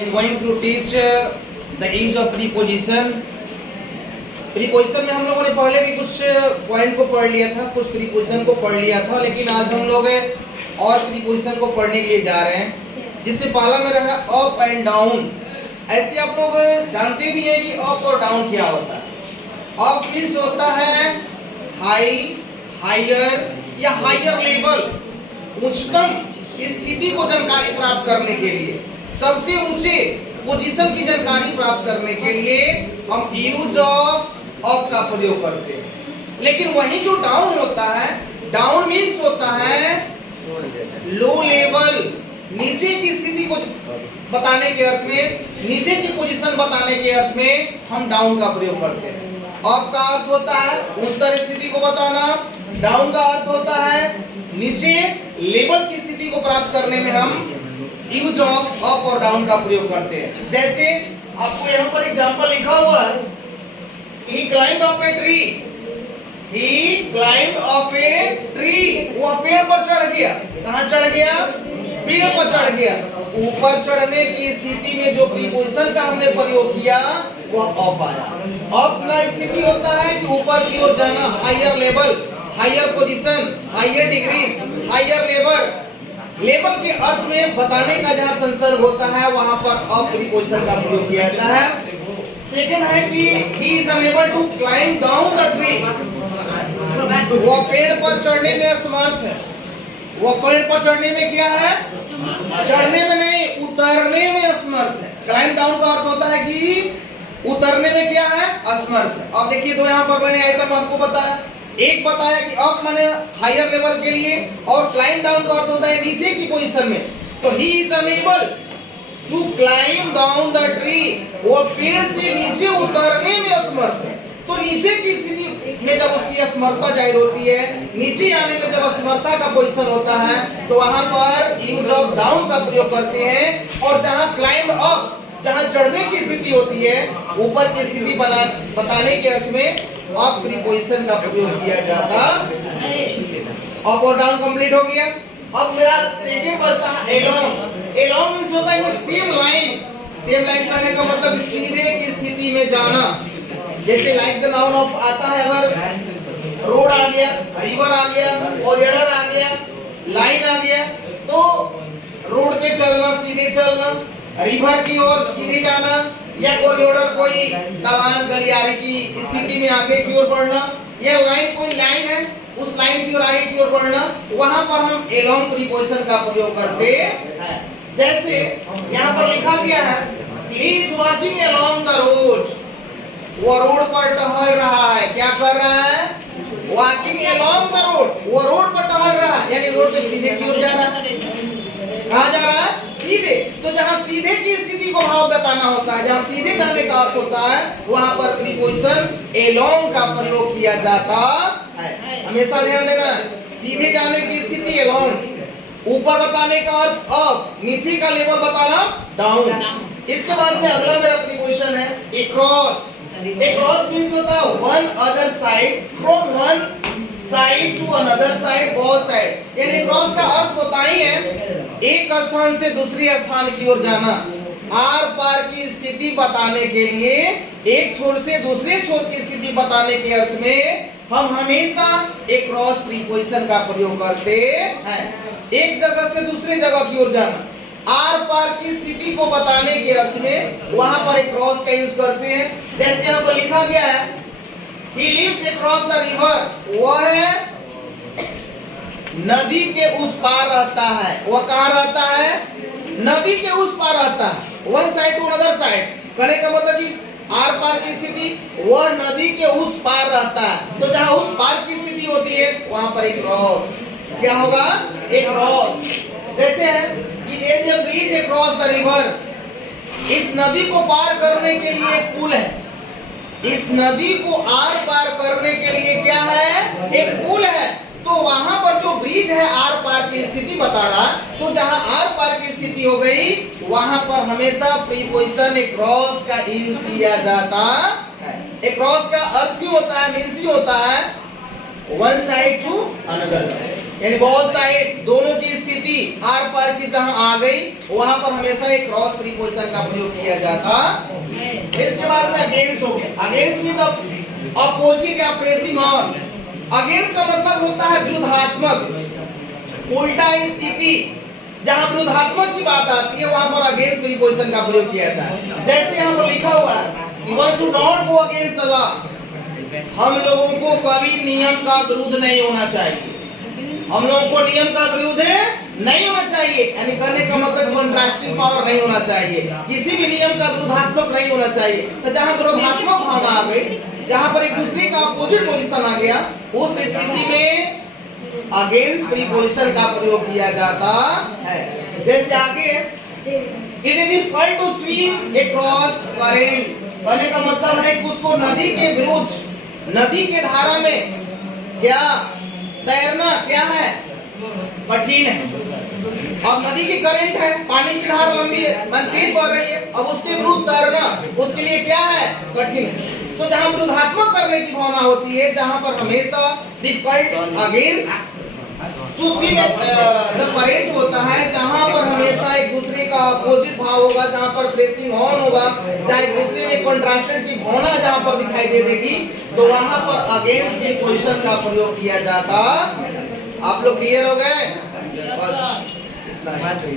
I'm going to teach the use of preposition. Preposition में हम लोगों ने पहले भी कुछ पॉइंट को पढ़ लिया था, कुछ प्रीपोजिशन को पढ़ लिया था, लेकिन आज हम लोग और प्रीपोजिशन को पढ़ने के लिए जा रहे हैं, जिससे पहला में रहा अप एंड डाउन। ऐसे आप लोग जानते भी हैं कि अप और डाउन क्या होता है। अप मीन्स होता है हाई, हायर या हायर लेवल, उच्चतम स्थिति को जानकारी प्राप्त करने के लिए, सबसे ऊंचे पोजीशन की जानकारी प्राप्त करने के लिए हम यूज ऑफ का प्रयोग करते हैं। लेकिन वही जो डाउन होता है, डाउन मीन्स होता है लो लेवल, नीचे की स्थिति को बताने के अर्थ में, नीचे की पोजीशन बताने के अर्थ में हम डाउन का प्रयोग करते हैं। अप का अर्थ होता है उच्चतर स्थिति को बताना, डाउन का अर्थ होता है नीचे लेवल की स्थिति को प्राप्त करने में हम यूज ऑफ अप और डाउन का प्रयोग करते हैं। जैसे आपको यहाँ पर एग्जांपल लिखा हुआ है, he climbed up a tree, he climbed up a tree, वो पेड़ पर चढ़ गया। कहाँ चढ़ गया? पेड़ पर चढ़ गया। ऊपर चढ़ने की स्थिति में जो प्रीपोजिशन का हमने प्रयोग किया वो अप आया। अप का स्थिति होता है कि ऊपर की ओर जाना, higher level, higher position, higher degree, higher level. Level के अर्थ में बताने का जहां संसर्ग होता है वहां पर अप प्रीपोजिशन का प्रयोग किया जाता है। सेकंड है कि he is unable to climb down the tree, वो पेड़ पर चढ़ने में असमर्थ है। वो पेड़ पर चढ़ने में क्या है? चढ़ने में नहीं, उतरने में असमर्थ है। क्लाइंब डाउन का अर्थ होता है कि उतरने में क्या है? असमर्थ है। अब देखिए तो यहाँ पर मैंने आइटम आपको बताया, एक बताया कि अप माने हायर लेवल के लिए, और क्लाइंब डाउन का अर्थ होता है नीचे की पोजीशन में। तो he is unable to climb down the tree, वो पेड़ से नीचे उतरने में असमर्थ है। तो नीचे की स्थिति में जब उसकी असमर्थता जाहिर होती है, नीचे आने में जब असमर्थता का पोजीशन होता है, तो वहां पर यूज ऑफ डाउन का प्रयोग करते हैं। और जहां क्लाइंब अप, जहां चढ़ने की स्थिति होती है, ऊपर की स्थिति बताने के अर्थ में अप प्रीपोजिशन का प्रयोग किया जाता है। अप और डाउन कंप्लीट हो गया। अब मेरा सेकंड बचता है एलोंग। एलोंग मींस होता है सेम लाइन। सेम लाइन कहने का मतलब सीधे की स्थिति में जाना। जैसे लाइक द नाउन ऑफ आता है, अगर रोड आ गया, रिवर आ गया, कॉरिडोर आ गया, लाइन आ गया, तो रोड पे चलना, सीधे चलना, रिवर की ओर सीधे जाना, या कॉरिडोर कोई ढलान गलियारे की स्थिति में आगे की ओर बढ़ना, या लाइन कोई लाइन है उस लाइन की ओर आगे की ओर बढ़ना, वहां पर हम एलोंग प्रीपोजिशन का प्रयोग करते हैं। जैसे यहाँ पर लिखा गया है he is walking along the road, वो रोड पर टहल रहा है। क्या कर रहा है? वॉकिंग along the road, वो रोड पर टहल रहा है, यानी रोड पे सीधे की ओर जा रहा है। कहाँ जा रहा है? सीधे। तो जहाँ सीधे की स्थिति को भाव बताना होता है, जहाँ सीधे जाने का अर्थ होता है, वहां पर प्रीपोजिशन एलोंग का प्रयोग किया जाता है। हमेशा ध्यान देना, सीधे जाने की स्थिति एलोंग, ऊपर बताने का अर्थ अप, नीचे का लेवल बताना डाउन। इसके बाद में अगला मेरा प्रीपोजिशन है अक्रॉस। अक्रॉस मींस होता है one other side, from one side to another side, both side. यानी क्रॉस का अर्थ होता ही है एक स्थान से दूसरे स्थान की ओर जाना। आर पार की स्थिति बताने के लिए, एक छोर से दूसरे छोर की स्थिति बताने के अर्थ में हम हमेशा एक क्रॉस प्रीपोजिशन का प्रयोग करते हैं। एक जगह से दूसरे जगह की ओर जाना, आर पार की स्थिति को बताने के अर्थ में वहां पर एक क्रॉस का यूज करते हैं। जैसे यहाँ पर लिखा गया है he lives across the river, वह है नदी के उस पार रहता है। वह कहाँ रहता है? नदी के उस पार रहता है। One side to another side कहने का मतलब कि आर पार की स्थिति, वह नदी के उस पार रहता है। तो जहाँ उस पार की स्थिति होती है वहां पर एक क्रॉस, क्या होगा? एक क्रॉस। जैसे है कि there is a bridge across the river, इस नदी को पार करने के लिए एक पुल है। इस नदी को आर पार करने के लिए क्या है? एक पुल है। तो वहां पर जो ब्रिज है आर पार की स्थिति बता रहा, तो जहां आर पार की स्थिति हो गई वहां पर हमेशा प्रीपोजिशन एक क्रॉस का यूज किया जाता है। एक क्रॉस का अर्थ ही होता है, मीन्स ही होता है one side to another side. यानी बहुत साइड दोनों की स्थिति आर पार की जहां आ गई वहां पर हमेशा एक क्रॉस प्रीपोजिशन का प्रयोग किया जाता है। इसके बाद में अगेंस्ट हो गया। अगेंस्ट मतलब अपोजिट या प्रेसिंग ऑन। अगेंस्ट का मतलब होता है विरुद्धात्मक, उल्टा स्थिति। जहां विरुद्धात्मक की बात आती है वहां पर अगेंस्ट प्रीपोजिशन का प्रयोग किया जाता है। जैसे यहां पर लिखा हुआ है one should not go against the law. हम लोगों को कभी नियम का विरुद्ध नहीं होना चाहिए। हम लोगों को नियम का विरुद्ध नहीं होना चाहिए, यानी करने का मतलब कॉन्ट्रास्टिंग पावर नहीं होना चाहिए, किसी भी नियम का विरोधात्मक नहीं होना चाहिए। तो जहां विरोधात्मक भावना आ गई, जहां पर एक दूसरे का अपोजिट पोजीशन आ गया, उस स्थिति में अगेंस्ट प्रीपोजिशन का प्रयोग किया जाता है। जैसे आगे it is difficult to swim across current. कहने का मतलब है कि उसको नदी के विरुद्ध, नदी के धारा में क्या तैरना क्या है, कठिन है। अब नदी की करंट है, पानी की धार लंबी है, तेज बढ़ रही है, अब उसके विरुद्ध तैरना उसके लिए क्या है, कठिन है। तो जहां विरोधात्मक करने की भावना होती है, जहां पर हमेशा difficult against to swim the current होता है, जहां पर हमेशा एक दूसरे का अपोजिट भाव होगा, जहां पर प्रेसिंग ऑन होगा, जहां एक दूसरे में कंट्रास्टेड की भावना जहां पर दिखाई दे देगी, तो वहां पर अगेंस्ट प्रीपोजिशन का प्रयोग किया जाता। आप लोग क्लियर हो गए? बस इतना ही।